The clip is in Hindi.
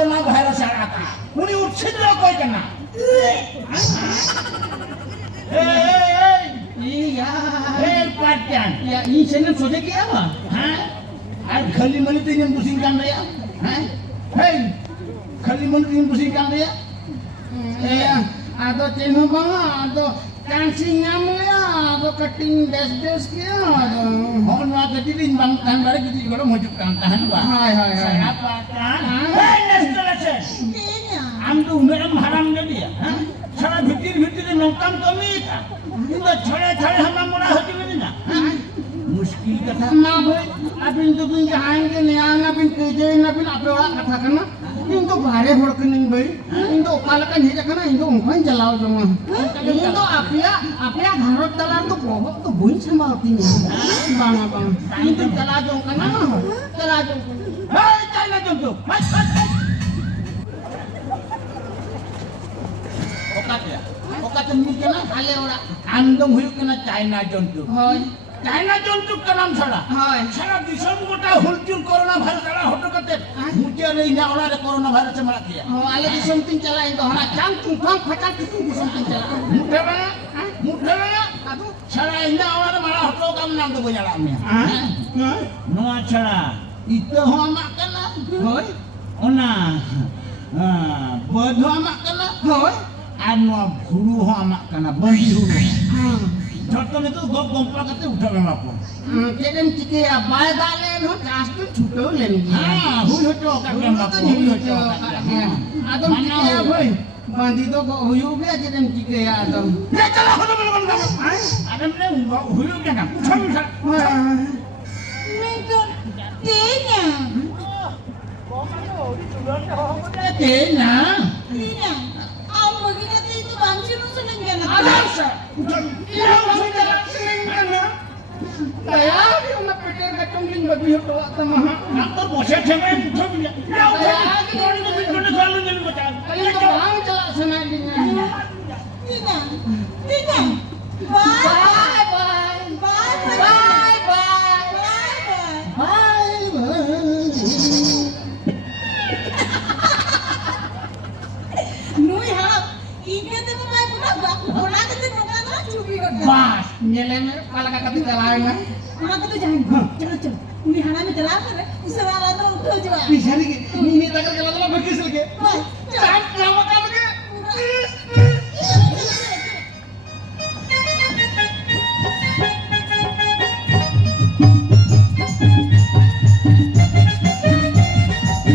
कोरोना भाइरस आता उनी उठछित कोई करना पाट्यान या ई चैनल सोचे क्या बा हां आज खली मनी तीन बुसिंग कान रया हां हे खली मनी तीन बुसिंग कान रया atau cino bang atau dancing ya atau cutting dash kia atau mohon maaf ketirin bang kan bare gitu juga mojuk kan tahan ba hai siapa kan hei nestelase amdu meram haram jadi ya সারা ভিতর ভিতরে নৌকাম কমি था কিন্তু ছড়ে ছড়ে আমরা মোড়া হতে পারি না मुश्किल कथा ना भाई अपिन तो तुम जाएंगे नहीं आना अपिन केजे ना अपिन आप लोग कथा करना इन तो भारे भड़क नहीं भाई इन तो उपाल का नहीं रखना इन तो उनका ही चलाओ जमा इन तो आपया भारत तला तो बहुत तो बुई संभालती नहीं बांगा इन तो चला जो करना चला जो हे चाइना जंतु oka temui kena kale ora andong huyuk kena China jন্তু হয় China jন্তু kanam chara হয় সারা দিশম গোটা হুলচুল corona virus ala hoto kate mutia rei na ora corona virus mara kia ale di something chala itu hana cang tung fang phachak itu di something chala muda adu sara ina ora mara hoto kam nam to bonyala amnya noa chara itu ho amak kana হয় ona bodho amak kana হয় anu guru ho amak kana bandi huru joton itu gop gompla kate udah memapun Keden cike ya bae dalen ho gas tu chuto len ha hui hoto ka memapun hui hoto ado cike ya boy bandi to ko huyu be keden cike ya ado ya chala hoto belum kamu adam ne huyu ke na cham sa Mento, tenya. tena Tenya. Ang begini itu bangsi lu seneng kan? adasa iya sudah sering kana daya di una peter gatong ling bagi ho to tamaha Aktor bose theme utho biya ya utho doni ko bin ko galu jeli bata kali to bang chala sana dinga Tenya. Tenya. Bye. bye bye Bye. bye bye Bye. Nui harap. Ini tu memang bukan baku. Orang itu bukan orang curi orang. bas nyeleme kala kata talaga Orang itu jangan. Chalo. Nui harap ni jalan kan? Usara tu udah jual. bisa lagi ini takar kala kala bagi selge Bye. Jangan